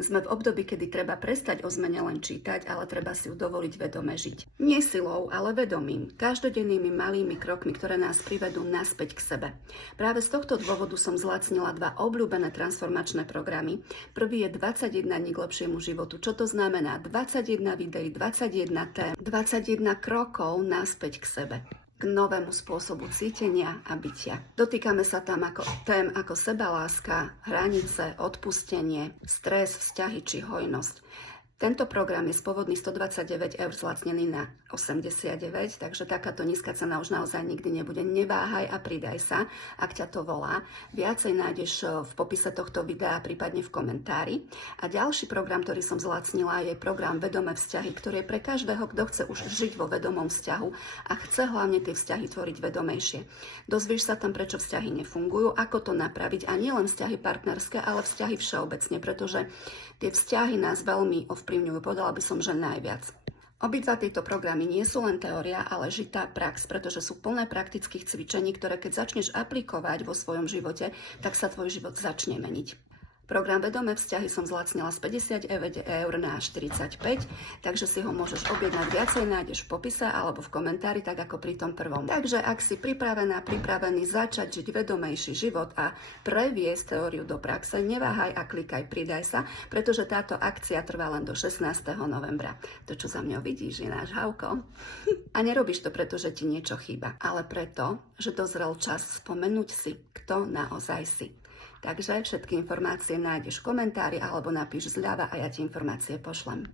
Sme v období, kedy treba prestať o zmene len čítať, ale treba si ju dovoliť vedome žiť. Nie silou, ale vedomím, každodennými malými krokmi, ktoré nás privedú naspäť k sebe. Práve z tohto dôvodu som zlacnila 2 obľúbené transformačné programy. Prvý je 21 dní k lepšiemu životu. Čo to znamená? 21 videí, 21 tém, 21 krokov naspäť k sebe, k novému spôsobu cítenia a bytia. Dotýkame sa tam tém ako sebaláska, hranice, odpustenie, stres, vzťahy či hojnosť. Tento program je z pôvodných 129 eur zlacnený na 89, takže takáto nízka cena už naozaj nikdy nebude. Neváhaj a pridaj sa, ak ťa to volá. Viacej nájdeš v popise tohto videa, prípadne v komentári. A ďalší program, ktorý som zlacnila, je program Vedomé vzťahy, ktorý je pre každého, kto chce už žiť vo vedomom vzťahu a chce hlavne tie vzťahy tvoriť vedomejšie. Dozvieš sa tam, prečo vzťahy nefungujú, ako to napraviť, a nielen vzťahy partnerské, ale vzťahy všeobecne, pretože tie vzťahy nás veľmi ovplyvňujú, povedala by som, že najviac. Obidva tieto programy nie sú len teória, ale žitá prax, pretože sú plné praktických cvičení, ktoré keď začneš aplikovať vo svojom živote, tak sa tvoj život začne meniť. Program Vedomé vzťahy som zlacnila z 59 eur na 45, takže si ho môžeš objednať. Viacej nájdeš v popise alebo v komentári, tak ako pri tom prvom. Takže ak si pripravený začať žiť vedomejší život a previesť teóriu do praxe, neváhaj a klikaj pridaj sa, pretože táto akcia trvá len do 16. novembra. To, čo za mňou vidíš, je náš Havko. A nerobíš to preto, že ti niečo chýba, ale preto, že dozrel čas spomenúť si, kto naozaj si. Takže všetky informácie nájdeš v komentári alebo napíš zľava a ja ti informácie pošlem.